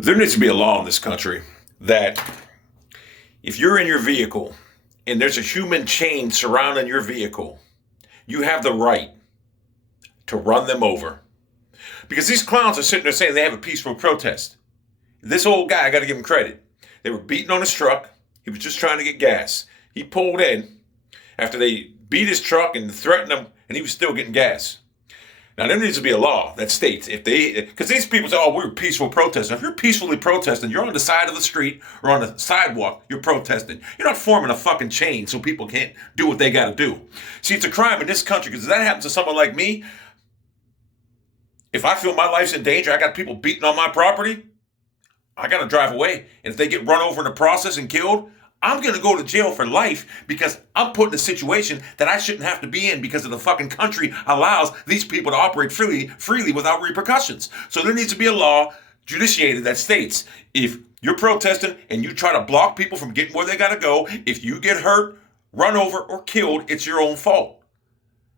There needs to be a law in this country that if you're in your vehicle and there's a human chain surrounding your vehicle, you have the right to run them over. Because these clowns are sitting there saying they have a peaceful protest. This old guy, I got to give him credit. They were beating on his truck. He was just trying to get gas. He pulled in after they beat his truck and threatened him, and he was still getting gas. Now, there needs to be a law that states because these people say, oh, we're peaceful protesting. If you're peacefully protesting, you're on the side of the street or on the sidewalk, you're protesting. You're not forming a fucking chain so people can't do what they got to do. See, it's a crime in this country because if that happens to someone like me, if I feel my life's in danger, I got people beating on my property, I got to drive away. And if they get run over in the process and killed, I'm going to go to jail for life because I'm put in a situation that I shouldn't have to be in because of the fucking country allows these people to operate freely without repercussions. So there needs to be a law judiciated that states if you're protesting and you try to block people from getting where they got to go, if you get hurt, run over, or killed, it's your own fault.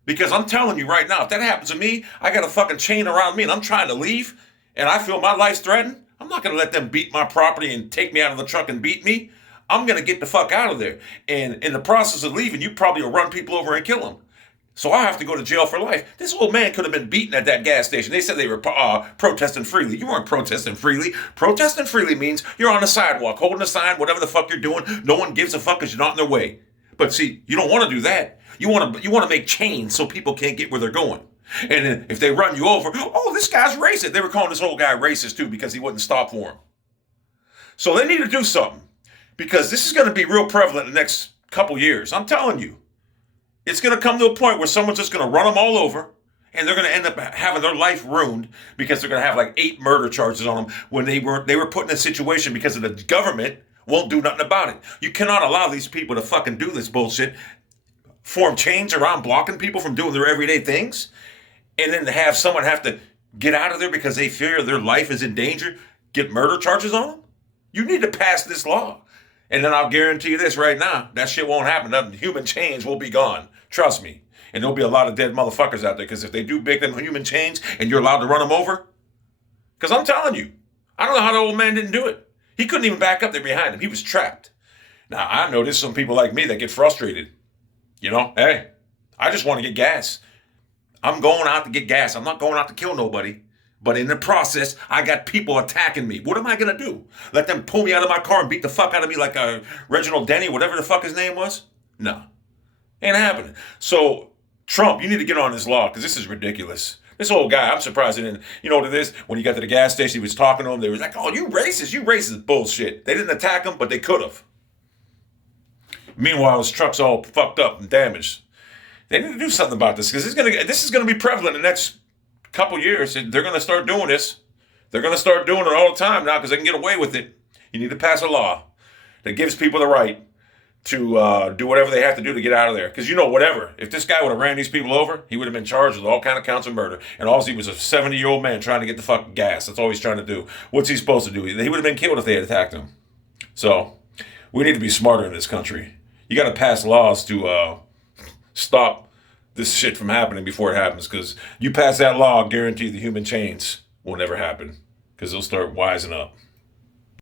Because I'm telling you right now, if that happens to me, I got a fucking chain around me and I'm trying to leave and I feel my life's threatened, I'm not going to let them beat my property and take me out of the truck and beat me. I'm going to get the fuck out of there. And in the process of leaving, you probably will run people over and kill them. So I have to go to jail for life. This old man could have been beaten at that gas station. They said they were protesting freely. You weren't protesting freely. Protesting freely means you're on the sidewalk, holding a sign, whatever the fuck you're doing. No one gives a fuck because you're not in their way. But see, you don't want to do that. You want to make chains so people can't get where they're going. And then if they run you over, oh, this guy's racist. They were calling this old guy racist too because he wouldn't stop for him. So they need to do something. Because this is going to be real prevalent in the next couple years. I'm telling you. It's going to come to a point where someone's just going to run them all over and they're going to end up having their life ruined because they're going to have like 8 murder charges on them when they were put in a situation because of the government won't do nothing about it. You cannot allow these people to fucking do this bullshit, form chains around blocking people from doing their everyday things, and then to have someone have to get out of there because they fear their life is in danger, get murder charges on them. You need to pass this law. And then I'll guarantee you this right now, that shit won't happen. That human chains will be gone. Trust me. And there'll be a lot of dead motherfuckers out there because if they do big them human chains and you're allowed to run them over, because I'm telling you, I don't know how the old man didn't do it. He couldn't even back up there behind him. He was trapped. Now, I know there's some people like me that get frustrated. You know, hey, I just want to get gas. I'm going out to get gas. I'm not going out to kill nobody. But in the process, I got people attacking me. What am I going to do? Let them pull me out of my car and beat the fuck out of me like Reginald Denny, whatever the fuck his name was? No. Ain't happening. So, Trump, you need to get on this law because this is ridiculous. This old guy, I'm surprised he didn't, to this, when he got to the gas station, he was talking to him. They was like, oh, you racist. Bullshit. They didn't attack him, but they could have. Meanwhile, his truck's all fucked up and damaged. They need to do something about this because this is going to be prevalent in the next couple years. They're going to start doing this. They're going to start doing it all the time now because they can get away with it. You need to pass a law that gives people the right to do whatever they have to do to get out of there. Because whatever. If this guy would have ran these people over, he would have been charged with all kind of counts of murder. And all he was a 70-year-old man trying to get the fucking gas. That's all he's trying to do. What's he supposed to do? He would have been killed if they had attacked him. So we need to be smarter in this country. You got to pass laws to stop this shit from happening before it happens, because you pass that law, I'll guarantee the human chains will never happen because they'll start wising up.